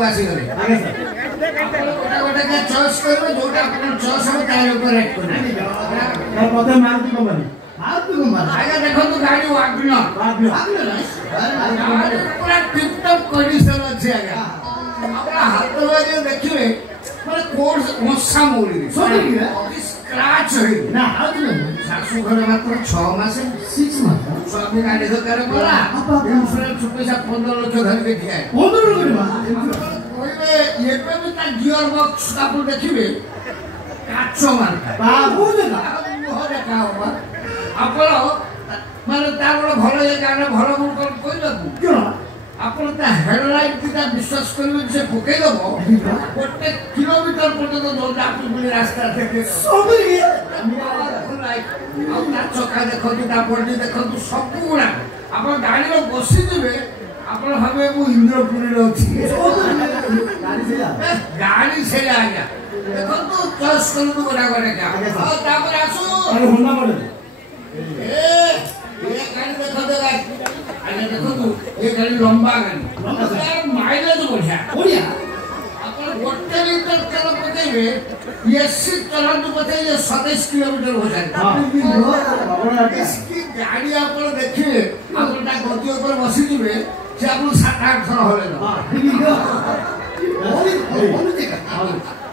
सब आसी गले आगे सर गोटा गोटा के चॉइस करबे जोटा अपन चॉइस हो तार ऊपर रेट करबे यार पता मारुति कंपनी आगे देखो तो गाड़ी वागनो पूरा टिप टॉप कंडीशन अछि आगे अपना हाथ में देखिए माने कोर्स मस्सा मोली सही है स्क्रैच है ना हाथ में सासू घर मात्र 6 मास 6 मास स्वामी गाड़ी दरकार पड़ा इंश्योरेंस पैसा 15 लाख धर के दिया 15 लाख कोइबे ये पे भी ता गियर बॉक्स आप देखिबे काचो मारता बाबू जगह हो देखा होबा आपण माने तार भलो ये गाना भलो गुण कोइ लगू क्यों आपण ता हेडलाइट किता विश्वास करबे से फुके दबो गोटे किलोमीटर पर्यंत दौड़ आपन पुनी रास्ता থেকে सभी आपना चक्का देखो ता बॉडी देखो सब गुणा आपण गाड़ी रो बसी दिबे आपण भाबे मु इंद्रपुरी रो छी गाड़ी से आ गया देखो तो चॉइस कर दो गोटा गोटा का और तापर आसु अरे होंडा मॉडल ये गाड़ी देखो तो आगे देखो तू ये गाड़ी लंबा गाड़ी यार माइलेज बढ़िया अपन गोटे लीटर तेल पकेबे ये सीट चला तो बताइए 27 किलोमीटर हो जाए इसकी गाड़ी अपन देखिए अपन ता गति ऊपर बसी दिबे से अपन 7-8 थर होले ना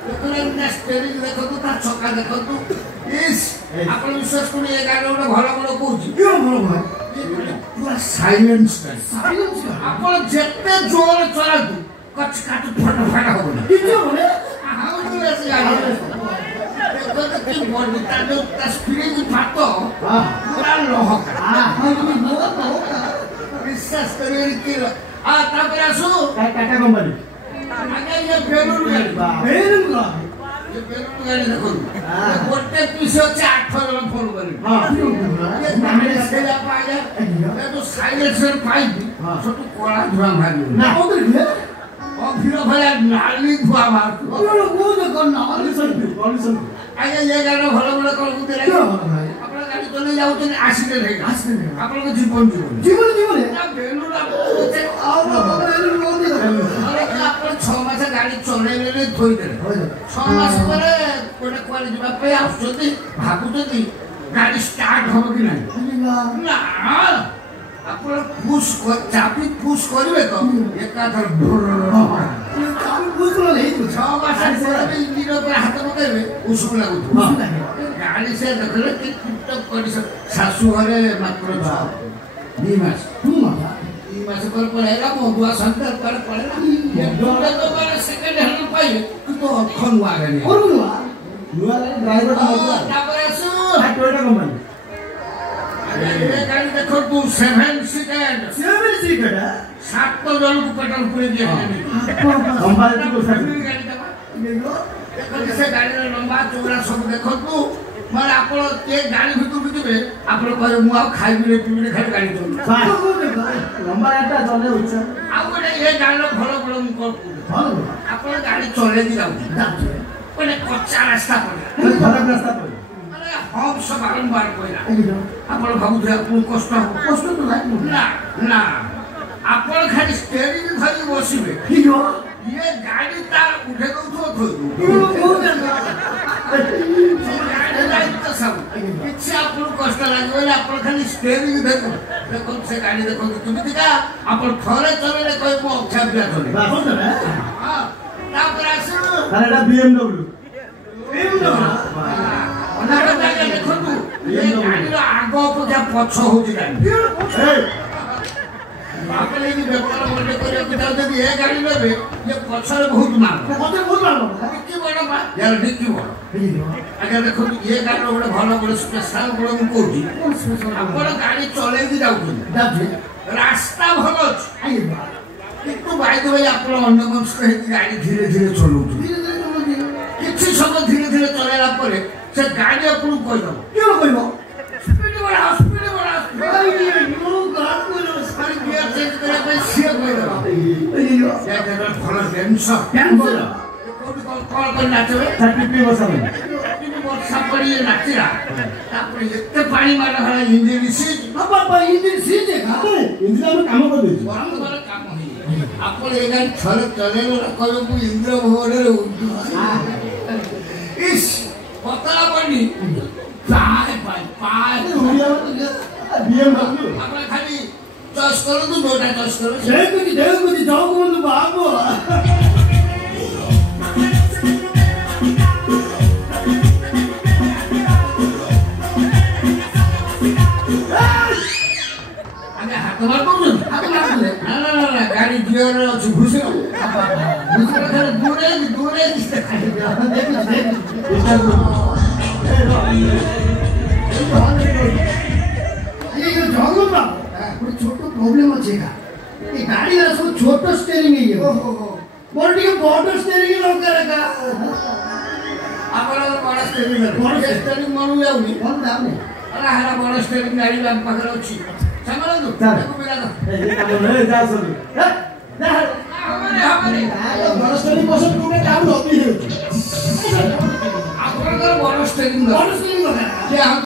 देखो स्टीयरिंग देखो तो ता चक्का देखो तो इस अपन विश्वास करी ये गाड़ी ओटा भलो भलो कहूची क्यों भलो भाई पूरा साइलेंस आपण जेते जोर चलातु कच काट फट फट हो ना क्यों बोले हाउ डू ऐसे गाड़ी देखो तो कि बॉडी ता जो स्प्रिंग फाटो पूरा लोह का विश्वास करी कि तापर आसु टाटा कंपनी आगे ये बेलून गाड़ी ये बेलून गाड़ी देखो गोटे पीस होचे 8 जन फोन करी हां ये नामे से जा पाया ये तो साइलेंसर पाइप छोटू कोला धुआं भारी ना उधर के और फिर भला नाली धुआं मार अरे वो देखो नाली सर आगे ये गाना भलो भलो कर दे रे अपना गाड़ी चले जाऊ तो एक्सीडेंट है अपन को जीवन ना बेलून होचे अपन 6 मास गाड़ी चलेले थोई दे 6 मास परे कोने कोने जिबा पे आउछती भागुती गाड़ी स्टार्ट हो कि नहीं ना अपन पुश को चाबी पुश करबे तो एका धर चाबी पुश कर ले 6 मास परे भी इंजन पर हाथ पकेबे उसको लागु गाड़ी से देखले कि टिपटॉप कंडीशन सासू घरे मात्र 2 मास मासे पर पड़ेगा मोदुआ सेंटर पर पड़ेगा ये दोले तो पर सेकंड हैंड पाए तो अखन हुआ गनी और नुआ ड्राइवर का मतलब तापर सु टोयोटा कंपनी ये गाड़ी देखो तू 7 सीटर 7 तो जन को पेट्रोल पूरे दिया कंपनी को गाड़ी देखो से गाड़ी लंबा चौड़ा सब देखो तू माने आपण के गाड़ी भितर बितबे आपण कहे मु आ खाइबी रे पीबी खाली गाड़ी चल लंबा रास्ता चले उच्चा आ गोटे ये गाड़ी भलो भलो मु कर आपण गाड़ी चले दी जाऊ कोने कच्चा रास्ता पड़े खराब रास्ता पड़े अरे हम सब बारंबार कोइला आपण भाबु थे आपण कष्ट तो ना ना आपण खाली स्टीयरिंग धरी बसिबे ठीक हो ये गाड़ी तार उठे दो तो किसी आपको कष्ट लगे आप खाली स्टीयरिंग देखो देखो से गाड़ी देखो तुम दिखा आप थोड़े चले कोई मो अच्छा बिया चले हां तापर आसु अरे BMW ओना गाड़ी देखो तू ये गाड़ी रो आगो पजा पछ हो जी गाड़ी आप लेकिन व्यापार बोले करे कि जब ये गाड़ी लेबे ये पछर बहुत मार की बड़ा बा यार डिक्की बड़ा अगर देखो ये गाड़ी बड़ा भलो बड़ा स्पेशल बड़ा मु कोठी आपण गाड़ी चले दी जाउ रास्ता भलो अछि किंतु बाय द वे आपण अन्य मंस कहे कि गाड़ी धीरे धीरे चलउ किछि समय धीरे धीरे चलेला परे से गाड़ी आपण कोइ दो क्यों कहबो स्पीड बड़ा गियर चेंज करे पे सिया कोइ दो ये जरा भलो टेंशन कॉल कर नाचबे 30 वर्ष में वर्षा पड़ी नाचिरा तापर एते पानी मारा हला इंजन सीट बाबा इंजन सीट देखा इंजन में काम कर दे काम होई ଆପଣ ଏ ଗାଡ଼ି ଥରେ ଚଲେଇଲେ କହିବେ ମୁଁ ଇନ୍ଦ୍ର ଭବନରେ ଉଠୁ ଇସ୍ ପତଳା ପଡି ପାଏ BMW ଆପଣ ଖାଲି ଚଏସ୍ କରନ୍ତୁ ଯୋଉଟା ଚଏସ୍ କରନ୍ତୁ ଦେଖୁଛି ଜଗବନ୍ଧୁ ବାବୁ ଆମେ ହାତ ମାର କରୁଛନ୍ତି ନା ଗାଡ଼ି ଝିଅରେ ଅଛି ଘୁଷି ଦୂରେ छोट प्रॉब्लम अच्छे का ये गाड़ी वाला सब छोटा स्टीयरिंग है ये मोर टिके बड़ स्टीयरिंग दरकार का ଆପଣଙ୍କର ବଡ଼ ଷ୍ଟେରିଂ ମନୁ ଯାଉନି कौन दाम है अरे हरा बड़ ଷ୍ଟେରିଂ ଗାଡ଼ି ଆମ ପାଖରେ ଅଛି ସାଙ୍ଗନ୍ତୁ ତାକୁ ମିଳା ଦो ହବନି बड़ स्टीयरिंग पसंद टूटे काम होती है ଆପଣଙ୍କର ବଡ଼ ଷ୍ଟେରିଂ बड़ स्टीयरिंग दरकार ଯେ